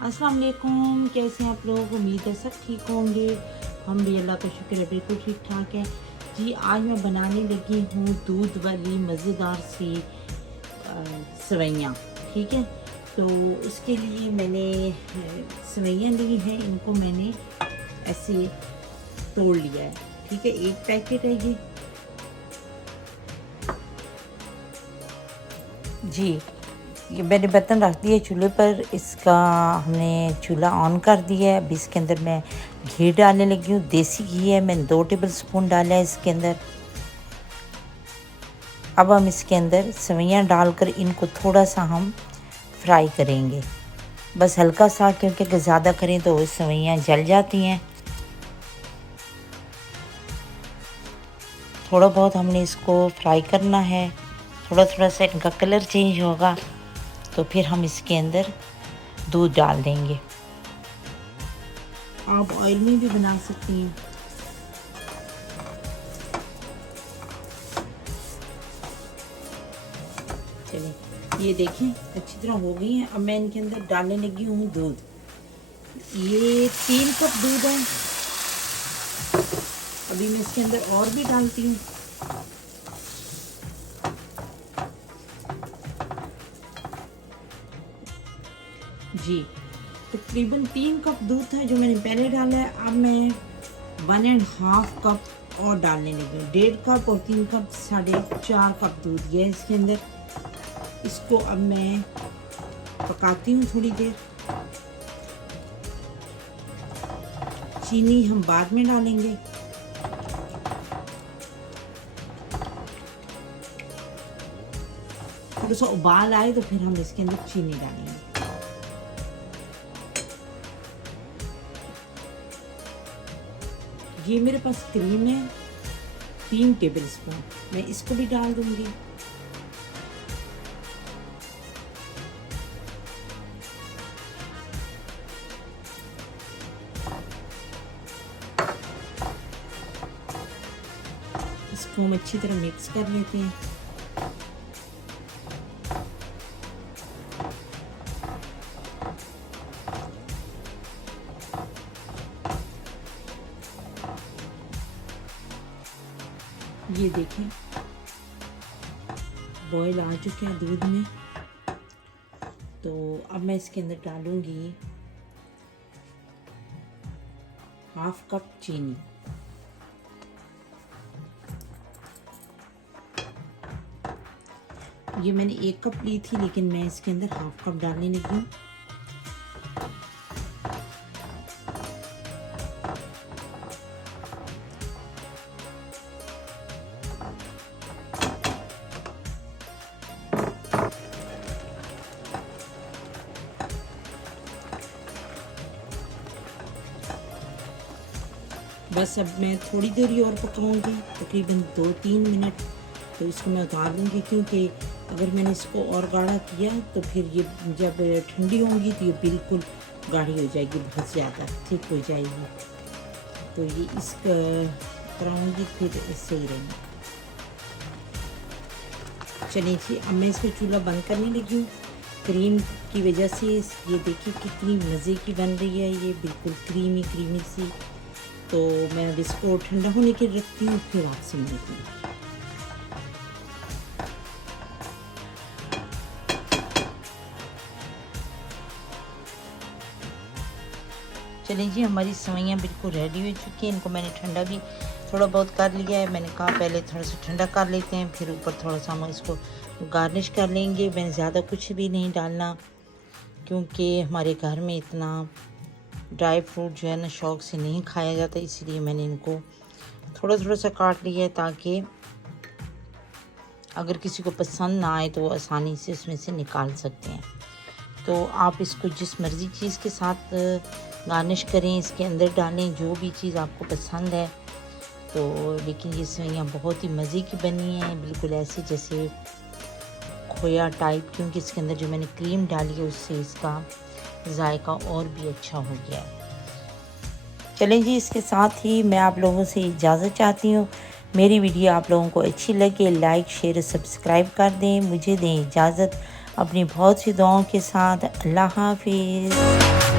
अस्सलाम वालेकुम, कैसे हैं आप लोग। उम्मीद है सब ठीक होंगे। हम भी अल्लाह का शुक्र है बिल्कुल ठीक ठाक है जी। आज मैं बनाने लगी हूँ दूध वाली मज़ेदार सी सेवइयाँ। ठीक है, तो उसके लिए मैंने सेवइयाँ ली हैं। इनको मैंने ऐसे तोड़ लिया है। ठीक है, एक पैकेट है ये मैंने बर्तन रख दिए चूल्हे पर। इसका हमने चूल्हा ऑन कर दिया है। अभी इसके अंदर मैं घी डालने लगी हूँ। देसी घी है, मैंने 2 टेबल स्पून डाला है इसके अंदर। अब हम इसके अंदर सेवइयाँ डालकर इनको थोड़ा सा हम फ्राई करेंगे, बस हल्का सा, क्योंकि अगर ज़्यादा करें तो सेवइयाँ जल जाती हैं। थोड़ा बहुत हमने इसको फ्राई करना है। थोड़ा थोड़ा सा इनका कलर चेंज होगा तो फिर हम इसके अंदर दूध डाल देंगे। आप ऑयल में भी बना सकती हैं। चलिए, ये देखें अच्छी तरह हो गई हैं। अब मैं इनके अंदर डालने लगी हूँ दूध। ये 3 कप दूध है। अभी मैं इसके अंदर और भी डालती हूँ। जी, तकरीबन 3 कप दूध था जो मैंने पहले डाला है। अब मैं 1.5 कप और डालने लगी हूँ। 1.5 कप और 3 कप 4.5 कप दूध गया है इसके अंदर। इसको अब मैं पकाती हूँ थोड़ी देर। चीनी हम बाद में डालेंगे। थोड़ा सा उबाल आए तो फिर हम इसके अंदर चीनी डालेंगे। ये मेरे पास क्रीम है 3 टेबल स्पून, मैं इसको भी डाल दूंगी। इसको हम अच्छी तरह मिक्स कर लेते हैं। ये देखें बॉईल आ चुके हैं दूध में। तो अब मैं इसके अंदर डालूंगी 1/2 कप चीनी। ये मैंने 1 कप ली थी, लेकिन मैं इसके अंदर 1/2 कप डालने लगी हूँ। बस अब मैं थोड़ी देर ही और पकाऊंगी, तकरीबन 2-3 मिनट। तो इसको मैं उतार दूँगी, क्योंकि अगर मैंने इसको और गाढ़ा किया तो फिर ये जब ठंडी होंगी तो ये बिल्कुल गाढ़ी हो जाएगी, बहुत ज़्यादा थिक हो जाएगी। तो ये इस तरह होंगी फिर सही रहेंगी। चलिए जी, अब मैं इसको चूल्हा बंद करने लगी हूँ। क्रीम की वजह से ये देखिए कितनी मज़े की बन रही है, ये बिल्कुल क्रीमी क्रीमी सी। तो मैं अब इसको ठंडा होने के रखती हूँ, फिर आपसे मिलती हूँ। चलिए जी, हमारी सेवइयाँ बिल्कुल रेडी हो चुकी हैं। इनको मैंने ठंडा भी थोड़ा बहुत कर लिया है। मैंने कहा पहले थोड़ा सा ठंडा कर लेते हैं, फिर ऊपर थोड़ा सा हम इसको गार्निश कर लेंगे। मैंने ज़्यादा कुछ भी नहीं डालना, क्योंकि हमारे घर में इतना ड्राई फ्रूट जो है ना शौक़ से नहीं खाया जाता, इसलिए मैंने इनको थोड़ा थोड़ा सा काट लिया है, ताकि अगर किसी को पसंद ना आए तो वो आसानी से उसमें से निकाल सकते हैं। तो आप इसको जिस मर्ज़ी चीज़ के साथ गार्निश करें, इसके अंदर डालें जो भी चीज़ आपको पसंद है। तो लेकिन ये सेवइयाँ बहुत ही मज़े की बनी हैं, बिल्कुल ऐसे जैसे खोया टाइप, क्योंकि इसके अंदर जो मैंने क्रीम डाली है उससे इसका जायका और भी अच्छा हो गया है। चलें जी, इसके साथ ही मैं आप लोगों से इजाज़त चाहती हूँ। मेरी वीडियो आप लोगों को अच्छी लगे लाइक शेयर सब्सक्राइब कर दें। मुझे दें इजाज़त अपनी बहुत सी दुआओं के साथ। अल्लाह हाफिज़।